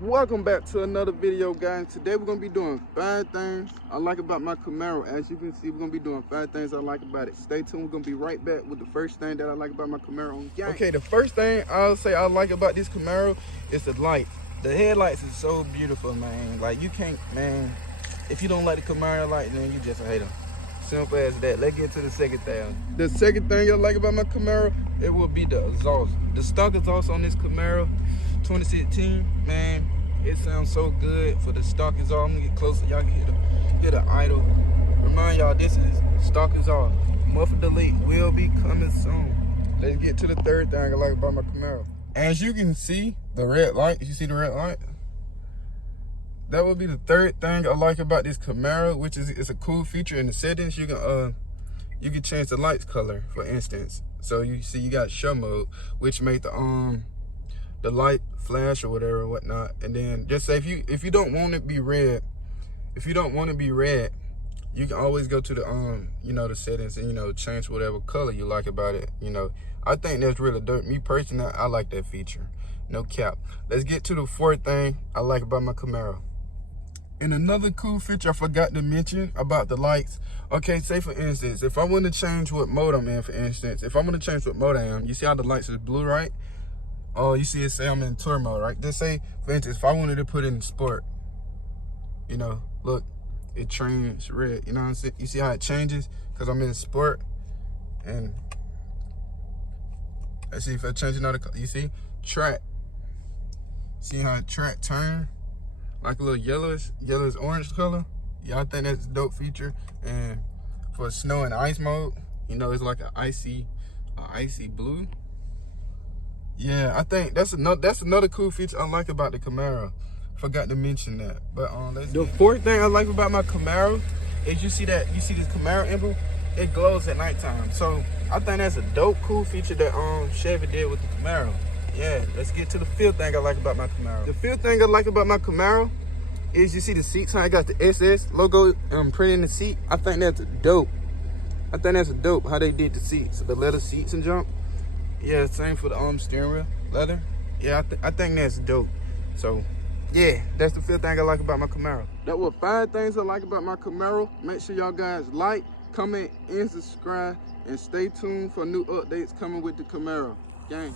Welcome back to another video, guys. Today we're gonna be doing 5 things I like about my Camaro. As you can see, we're gonna be doing 5 things I like about it. Stay tuned. We're gonna be right back with the first thing that I like about my Camaro on game. Okay, the first thing I'll say I like about this Camaro is the lights. The headlights is so beautiful, man. Like, you can't, man, if you don't like the Camaro light, then you just a hater. Simple as that. Let's get to the second thing. The second thing I like about my Camaro, it will be the exhaust. The stock exhaust on this Camaro 2016, man, it sounds so good for the stock exhaust. I'm gonna get closer, y'all can hear the idle. Remind y'all, this is stock exhaust. Muffler delete will be coming soon. Let's get to the third thing I like about my Camaro. As you can see, the red light, you see the red light? That would be the third thing I like about this Camaro, which is it's a cool feature in the settings. You can change the lights color, for instance. So you see you got show mode, which make the light flash or whatever or whatnot. And then just say if you don't want it to be red, you can always go to the the settings and change whatever color you like about it. I think that's really dope. Me personally, I like that feature. No cap. Let's get to the fourth thing I like about my Camaro. And another cool feature I forgot to mention about the lights. Okay, say for instance, if I want to change what mode I'm in, for instance, if I want to change what mode I am, you see how the lights is blue, right? Oh, you see it say I'm in tour mode, right? Just say, for instance, if I wanted to put it in sport, look, it turns red. You know what I'm saying? You see how it changes? Because I'm in sport. And let's see if I change another color. You see? Track. See how track turn? Like a little yellowish orange color. Yeah, I think that's a dope feature. And for snow and ice mode, it's like an icy blue. Yeah, I think that's another cool feature I like about the Camaro. Forgot to mention that. But the fourth thing I like about my Camaro is you see this Camaro emblem, it glows at nighttime. So I think that's a dope, cool feature that Chevy did with the Camaro. Yeah, let's get to the fifth thing I like about my Camaro. The fifth thing I like about my Camaro is you see the seats, how I got the SS logo printed in the seat. I think that's dope. How they did the seats, the leather seats and jump. Yeah, same for the steering wheel, leather. Yeah, I think that's dope. So, yeah, that's the fifth thing I like about my Camaro. That were 5 things I like about my Camaro. Make sure y'all guys like, comment, and subscribe, and stay tuned for new updates coming with the Camaro. Gang.